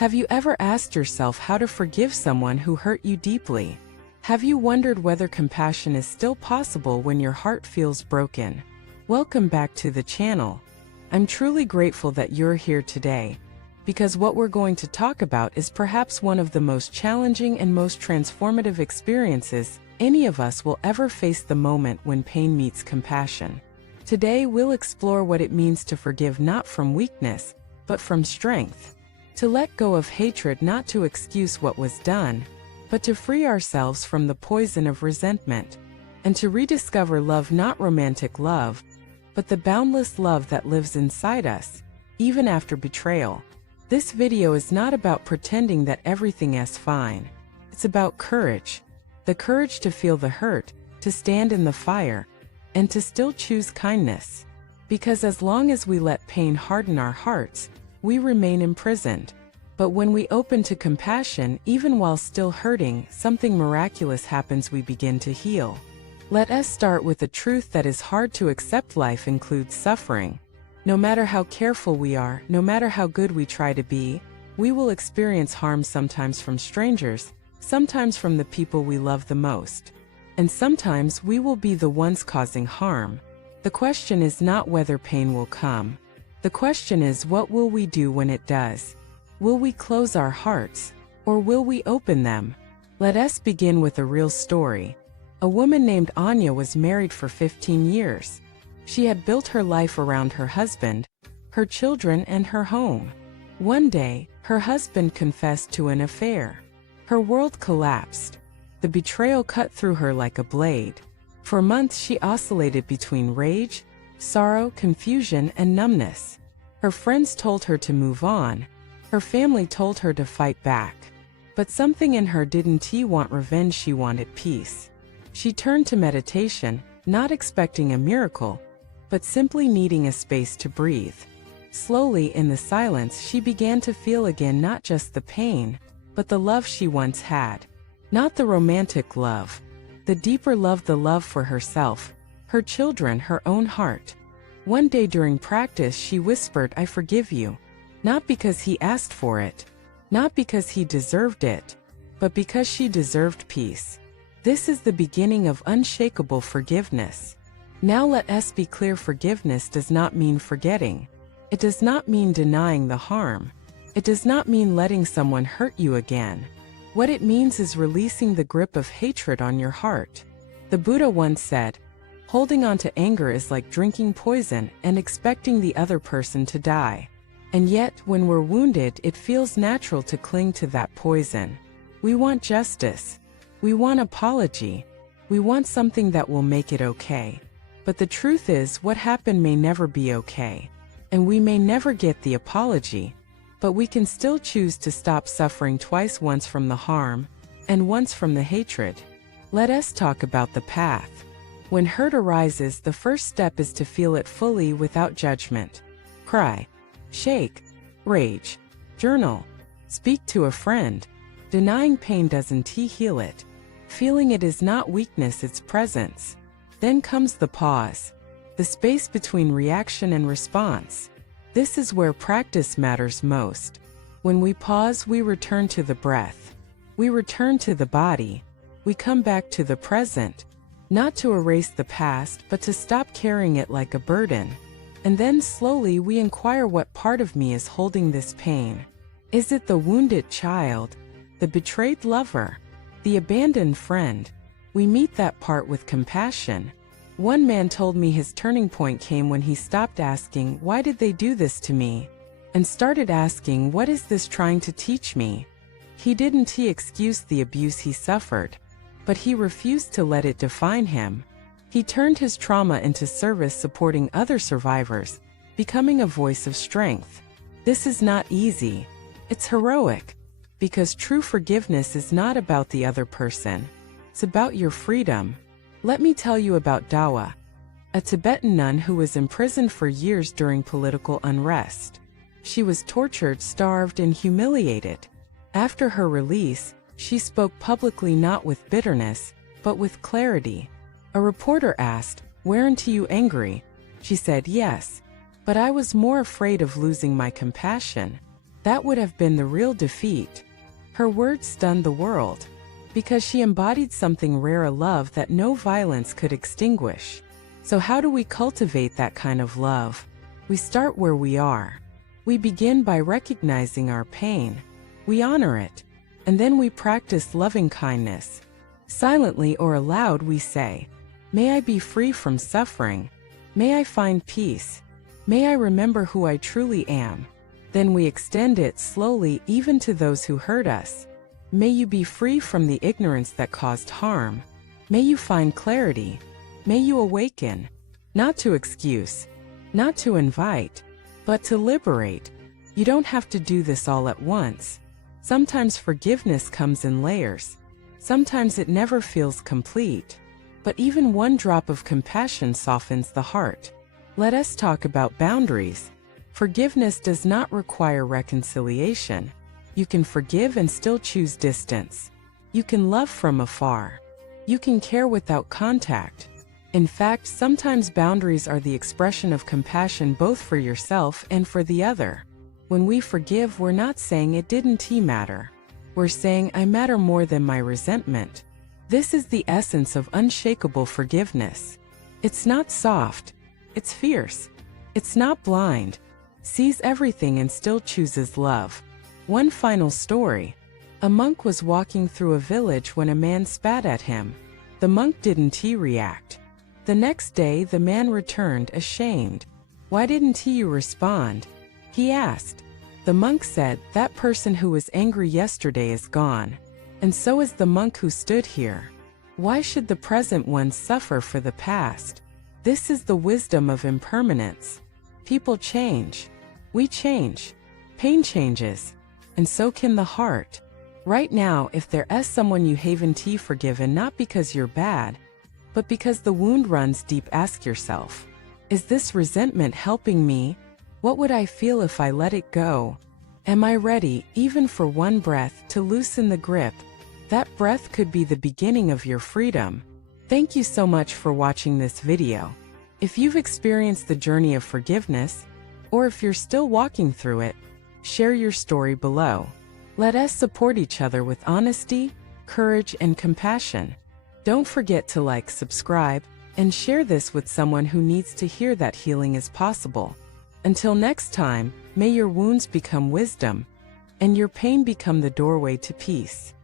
Have you ever asked yourself how to forgive someone who hurt you deeply? Have you wondered whether compassion is still possible when your heart feels broken? Welcome back to the channel. I'm truly grateful that you're here today, because what we're going to talk about is perhaps one of the most challenging and most transformative experiences any of us will ever face: the moment when pain meets compassion. Today we'll explore what it means to forgive not from weakness, but from strength. To let go of hatred, not to excuse what was done, but to free ourselves from the poison of resentment. And to rediscover love, not romantic love, but the boundless love that lives inside us, even after betrayal. This video is not about pretending that everything is fine. It's about courage. The courage to feel the hurt, to stand in the fire, and to still choose kindness. Because as long as we let pain harden our hearts, we remain imprisoned. But when we open to compassion, even while still hurting, something miraculous happens: we begin to heal. Let us start with a truth that is hard to accept: life includes suffering. No matter how careful we are, no matter how good we try to be, we will experience harm, sometimes from strangers, sometimes from the people we love the most. And sometimes we will be the ones causing harm. The question is not whether pain will come. The question is, what will we do when it does? Will we close our hearts, or will we open them? Let us begin with a real story. A woman named Anya was married for 15 years. She had built her life around her husband, her children, and her home. One day, her husband confessed to an affair. Her world collapsed. The betrayal cut through her like a blade. For months she oscillated between rage, sorrow, confusion, and numbness. Her friends told her to move on. Her family told her to fight back. But something in her didn't want revenge, she wanted peace. She turned to meditation, not expecting a miracle, but simply needing a space to breathe. Slowly, in the silence, she began to feel again not just the pain, but the love she once had. Not the romantic love, the deeper love, the love for herself, her children, her own heart. One day during practice she whispered, "I forgive you," not because he asked for it, not because he deserved it, but because she deserved peace. This is the beginning of unshakable forgiveness. Now let us be clear: forgiveness does not mean forgetting. It does not mean denying the harm. It does not mean letting someone hurt you again. What it means is releasing the grip of hatred on your heart. The Buddha once said, "Holding on to anger is like drinking poison and expecting the other person to die." And yet, when we're wounded, it feels natural to cling to that poison. We want justice. We want apology. We want something that will make it okay. But the truth is, what happened may never be okay. And we may never get the apology. But we can still choose to stop suffering twice: once from the harm, and once from the hatred. Let us talk about the path. When hurt arises, the first step is to feel it fully without judgment. Cry, shake, rage, journal, speak to a friend. Denying pain doesn't heal it. Feeling it is not weakness, it's presence. Then comes the pause, the space between reaction and response. This is where practice matters most. When we pause, we return to the breath. We return to the body. We come back to the present. Not to erase the past, but to stop carrying it like a burden. And then slowly we inquire, what part of me is holding this pain? Is it the wounded child, the betrayed lover, the abandoned friend? We meet that part with compassion. One man told me his turning point came when he stopped asking, "Why did they do this to me?" and started asking, "What is this trying to teach me?" He didn't excuse the abuse he suffered, but he refused to let it define him. He turned his trauma into service, supporting other survivors, becoming a voice of strength. This is not easy. It's heroic, because true forgiveness is not about the other person. It's about your freedom. Let me tell you about Dawa, a Tibetan nun who was imprisoned for years during political unrest. She was tortured, starved, and humiliated. After her release, she spoke publicly, not with bitterness, but with clarity. A reporter asked, "Weren't you angry?" She said, "Yes, but I was more afraid of losing my compassion." That would have been the real defeat. Her words stunned the world, because she embodied something rare, a love that no violence could extinguish. So how do we cultivate that kind of love? We start where we are. We begin by recognizing our pain. We honor it, and then we practice loving kindness. Silently or aloud we say, "May I be free from suffering. May I find peace. May I remember who I truly am." Then we extend it slowly even to those who hurt us. May you be free from the ignorance that caused harm. May you find clarity. May you awaken. Not to excuse, not to invite, but to liberate. You don't have to do this all at once. Sometimes forgiveness comes in layers. Sometimes it never feels complete. But even one drop of compassion softens the heart. Let us talk about boundaries. Forgiveness does not require reconciliation. You can forgive and still choose distance. You can love from afar. You can care without contact. In fact, sometimes boundaries are the expression of compassion both for yourself and for the other. When we forgive, we're not saying it didn't matter. We're saying I matter more than my resentment. This is the essence of unshakable forgiveness. It's not soft. It's fierce. It's not blind. Sees everything and still chooses love. One final story. A monk was walking through a village when a man spat at him. The monk didn't react. The next day the man returned ashamed. "Why didn't you respond?" he asked. The monk said, "That person who was angry yesterday is gone. And so is the monk who stood here. Why should the present one suffer for the past?" This is the wisdom of impermanence. People change. We change. Pain changes. And so can the heart. Right now, if there is someone you haven't forgiven, not because you're bad, but because the wound runs deep, ask yourself, is this resentment helping me? What would I feel if I let it go? Am I ready, even for one breath, to loosen the grip? That breath could be the beginning of your freedom. Thank you so much for watching this video. If you've experienced the journey of forgiveness, or if you're still walking through it, share your story below. Let us support each other with honesty, courage, and compassion. Don't forget to like, subscribe, and share this with someone who needs to hear that healing is possible. Until next time, may your wounds become wisdom, and your pain become the doorway to peace.